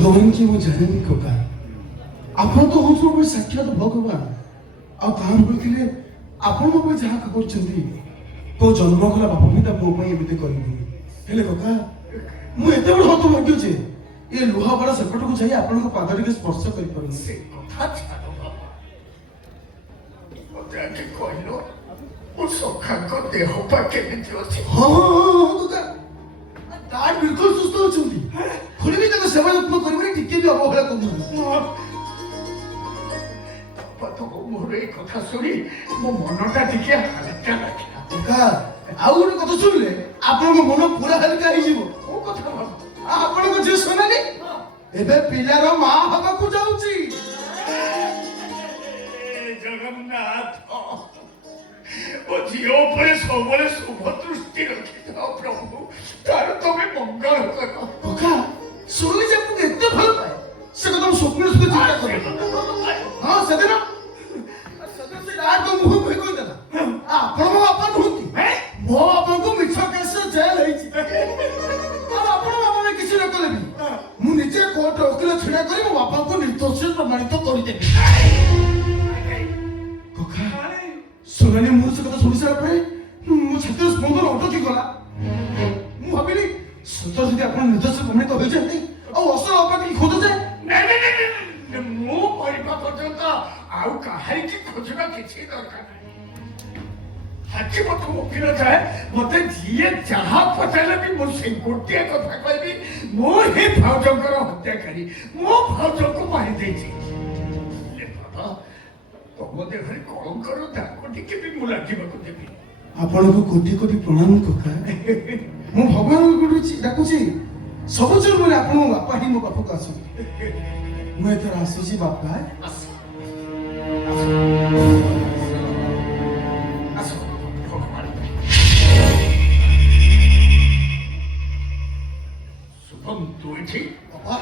भगवान की वो जाने कका आपण तो हम सब साक्षात भगवान आ ताम बोलथिले आपण मो जहा खबर चंदी तो जन्म कला बाप भी ता मो पई एमिते करबी हेले कका मु एते बड़ हत भाग्य जे ए लोहा बड़ा संकट को चाहिए आपण को पादरी के स्पर्श कर पर से कथा छाड़ो बाबा मते आके कहलो ओ सखा को देह पा केमिति अछि हां कका तार बिल्कुल सुस्त होचंदी खुली भी तक सेवा यत्न करबे टिके भी अवहेला करनु पतो मोर ए कथा सुनी मो मनटा टिके हल्का लागिला कका आउ गोटे कथा सुनले आपन मन पूरा हल्का हो जीवो ओ कथा बाबा आपण को जे सुनानी एबे पिलार मां हवा को जाउची जगन्नाथ ओ झियो पर सबले शुभ दृष्टि रखि जाओ प्रभु तार तमे मंगल करो कका सुनले जे आपको एते भल पाए से कदम स्वप्न से चिंता करे हां सदन से डार को मुंह पे कोई देला आपण मो बापा नुहती मो बापा को मिछा कैसे जेल होई छी अब आपण बापा में किसी न कले भी मु निजे कोर्ट वकील छिड़ा करी मो बापा को निर्दोष प्रमाणित करि देबी कका सुनने मुंह से कथा सुनि सारा पे मु छात्र स्पंदन अटकी गला मु भाबिली सत जदि आपण निर्दोष प्रमाणित होई जाते और असल अपराध की खोज जाए नहीं मो परिपा पर्यंत आउ काहारी की खोजना किछि दरकार नहीं हाथी मत वकील जाए मते जिए जहां पचाले भी मो से गोटिया कथा कहबी मो ही भाउजंकर हत्या करी मो भाउजं को मारि देछि ले बाबा तमो देहरे कलंकर दाग टिके भी मु लागिबा को देबी आपण को कोटि कोटि प्रणाम कका मु भगवान को डाकुची सब जो बोले आपण मो बापा ही मो बापा को आसो मु एथर आसुची बापा आसो भगवान शुभम तू एठी बाबा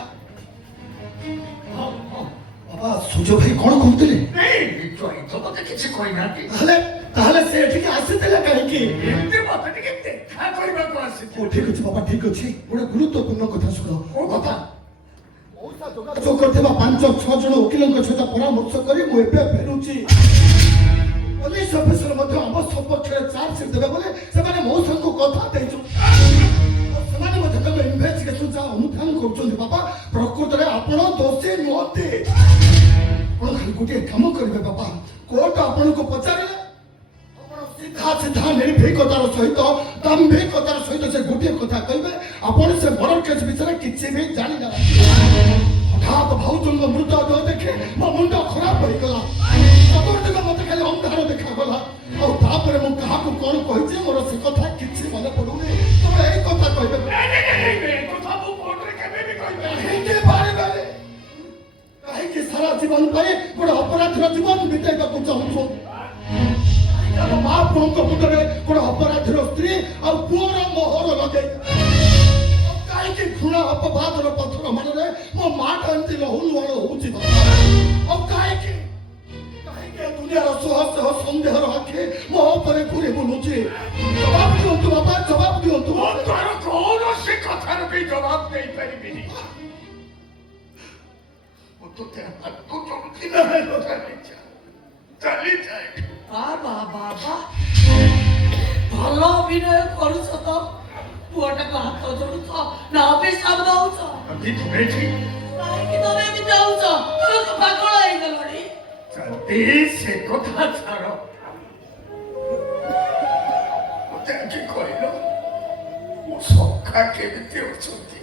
बाबा सुजो भाई कोन कहतले नहीं तो मते किछि कोइ नाती ताहले से एठी के आसीतले काहे की एते मते के देखा करबा को आसी ठीक अछि बाबा ठीक अछि बड़ा गुरुत्वपूर्ण कथा सुनो ओ कथा ओसा जोगाजोग करथिबा 5-6 जण वकीलଙ୍କ सहित परामर्श करी मु एबे फेरुची पुलिस अफिसर मध्ये हम सपक्षरे चार्ज शीट देबे बोले सेमाने मो संग कथा देछु सेमाने मध्ये तब इन्वेस्टिगेशन जा अनुधान करछन बाबा प्रकृत रे आपण दोषी नोते आपण खाली गोटे काम करबे बाबा कोर्ट आपण को पचारे सीधा सीधा निर्भीकतार सहित दाम्भिकतार सहित से गोटे कथा कहबे आपण से मरण केस विषय किछि भी जानि ना हठात भाउजंग मृतदेह देखे मो मुंड खराब होई गला सबरतक मते खाली अंधार देखा गला और तापर मु कहा को कोन कहि मोर से कथा किछि मन पडुनी तमे ए कथा कहबे नहीं कथा मु कोर्ट रे केबे भी कहबे के बारे बारे काहे कि सारा जीवन पाए गोटे अपराधीर जीवन बिताइबा को चाहू बाप को मुंडरे गोटे अपराधीर स्त्री और पुअर मोहर लगे कहीं घृणा अपवादर पथर मनरे मो माँ एमती लहुलुहाण होउछि और कहीं दुनियार सहस्र सन्देहर आखे मो ଉପରେ घूरी बुलुछि जवाब दियंतु बाबा जवाब दियंतु तोर कौनसी कथार भी जवाब नहीं परिबिनी वो तो तेरा हाथ को जोड़ती नहीं चली जाए बाबा बाबा भल अभिनय करुछ त पुअटाको हात जोडुछ ना अभिशाप दउछ अभी तू बैठी काहेकि तमे भी जाउछ तमे तो पागल ହେଇଗଲଣି चलती से कथा छाड़ो मते आके कहलो मो सखा केमिति अछंती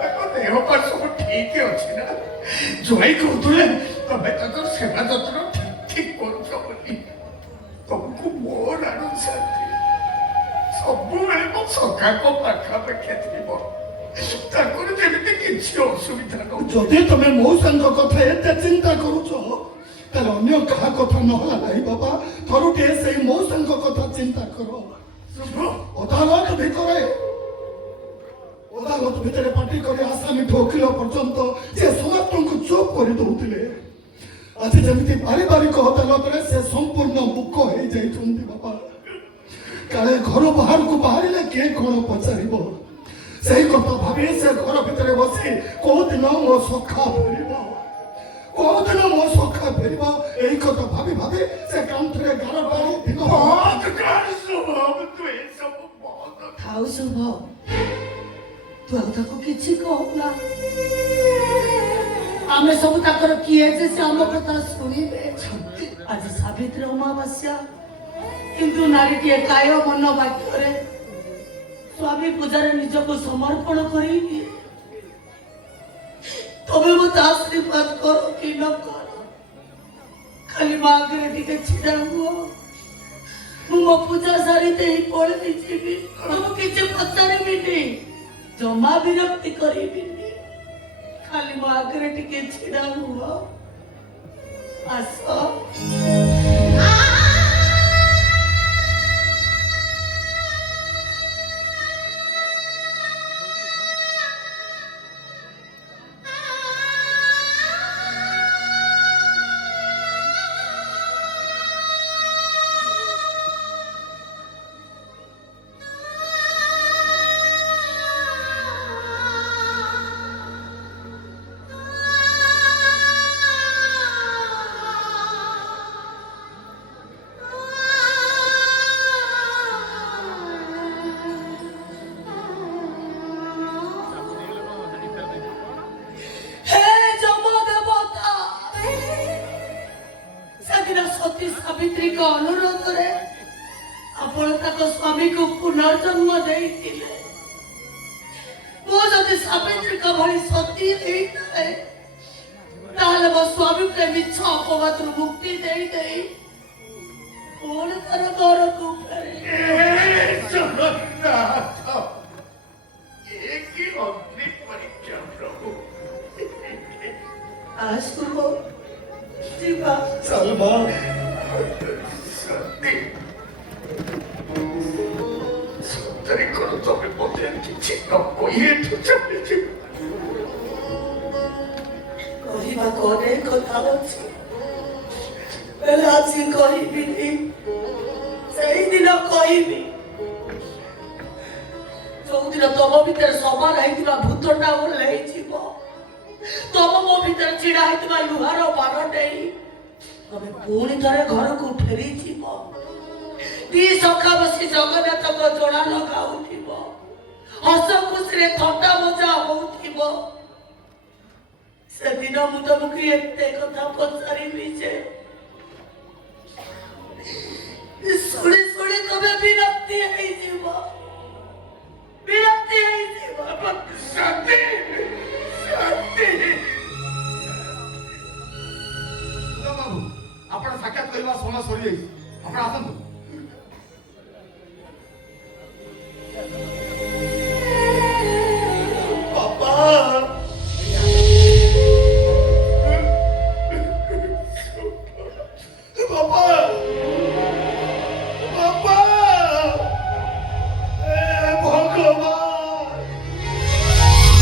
ताको देह पर सब ठीक अछि ना जोई कहतुले तमे तो सेवा जत्न ठीक करूछ बोली तुमको मोर अनुसार ସବୁବେଳେ ମୋ ସଖାଙ୍କ ପାଖାପାଖି ଥିବ ତାଙ୍କର ଯେମିତି କିଛି ଅସୁବିଧା ନ ଯଦି ତମେ ମୋ ସାଙ୍ଗ କଥା ଏତେ ଚିନ୍ତା କରୁଛ ତାହେଲେ ଅନ୍ୟ କାହା କଥା ନହେଲା ନାହିଁ ବାବା ଥରୁଟିଏ ସେଇ ମୋ ସାଙ୍ଗ କଥା ଚିନ୍ତା କର ଅଦାଲତ ଭିତରେ ପାର୍ଟି କରି ଆସାମୀଠୁ ଓକିଲ ପର୍ଯ୍ୟନ୍ତ ସେ ସମସ୍ତଙ୍କୁ ଚୁପ୍ କରି ଦଉଥିଲେ ଆଜି ଯେମିତି ପାରିବାରିକ ଅଦାଲତରେ ସେ ସମ୍ପୂର୍ଣ୍ଣ ମୁକ ହେଇଯାଇଛନ୍ତି ବାବା କାଳେ ଘର ବାହାରକୁ ବାହାରିଲେ କିଏ କଣ ପଚାରିବ ସେହି କଥା ଭାବି ସେ ଘର ଭିତରେ ବସି କୋଉଦିନ ମୋ ସଖା ଫେରିବ, କୋଉଦିନ ମୋ ସଖା ଫେରିବ, ଏଇ କଥା ଭାବି ଭାବି ସେ କାନ୍ଥରେ ଗାର ବାହି ଦିନ ଥାଉ ଶୁଭ, ତୁ ଆଉ ତାକୁ କିଛି କହୁନା। ଆମେ ସବୁ ତାଙ୍କର କିଏ ଯେ ସେ ଆମ କଥା ଶୁଣିବେ। ଆଜି ସାବିତ୍ରୀ ଅମାବାସ୍ୟା, କିନ୍ତୁ ନାରୀଟିଏ କାୟ ମନ ବାକ୍ୟରେ ସ୍ୱାମୀ ପୂଜାରେ ନିଜକୁ ସମର୍ପଣ କରିନି। ତମେ ମତେ ଆଶୀର୍ବାଦ କର କି ନ କର, ଖାଲି ମା ଆଗରେ ଟିକେ ଛିଡା ହୁଅ। ମୁଁ ମୋ ପୂଜା ସାରି ଦେଇ ପଳେଇ ଯିବି, ମୁଁ କିଛି ପଚାରିବିନି, ଜମା ବିରକ୍ତି କରିବିନି। ଖାଲି ମୋ ଆଗରେ ଟିକେ ଛିଡା ହୁଅ, ଆସ। ସାବିତ୍ରୀ ଅନୁରୋଧରେ ଆପଣ ତାଙ୍କ ସ୍ୱାମୀକୁ ପୁନର୍ଜନ୍ମ ଦେଇଥିଲେ। ମୁଁ ଯଦି ସାବିତ୍ରୀଙ୍କ ଭଳି ସତୀ ହେଇଥାଏ, ତାହେଲେ ମୋ ସ୍ୱାମୀକୁ ମିଛ ଅପବାଦରୁ ମୁକ୍ତି ଦେଇ ଦେଇ ପୁଣି ତାର ଘରକୁ ଆସୁବ ଯିବା। ସଲମା ସତରେ କଣ ତମେ ମୋତେ କିଛି ନ କହି ଏଠୁ ଚାଲିଯିବ? କହିବାକୁ ଅନେକ କଥା ଅଛି, ହେଲେ ଆଜି କହିବିନି, ସେଇଦିନ କହିବି ଯୋଉଦିନ ତମ ଭିତରେ ସମାନ ହେଇଥିବା ଭୂତଟା ଓହ୍ଲେଇଯିବ। ତମ ମୋ ଭିତରେ ଛିଡା ହେଇଥିବା ଲୁହାର ବାଣ ନେଇ ତମେ ପୁଣି ଥରେ ଘରକୁ ଫେରିଯିବ। ଦି ସଖା ବସି ଜଗନ୍ନାଥଙ୍କ ଜୋଡ଼ା ଲଗାଉଥିବ, ହସ ଖୁସିରେ ଥଟ୍ଟା ମଜା ହଉଥିବ। ସେଦିନ ମୁଁ ତମକୁ ଏତେ କଥା ପଚାରିବି ଯେ ଶୁଣି ଶୁଣି ତମେ ବିରକ୍ତି ହେଇଯିବ, ବିରକ୍ତି ହେଇଯିବ। ଶାନ୍ତି ଶାନ୍ତି ବାବୁ, ଆପଣ ସାକ୍ଷାତ କରିବା ସମୟ ସରିଯାଇଛି, ଆପଣ ଆସନ୍ତୁ। ବାପା ବାପା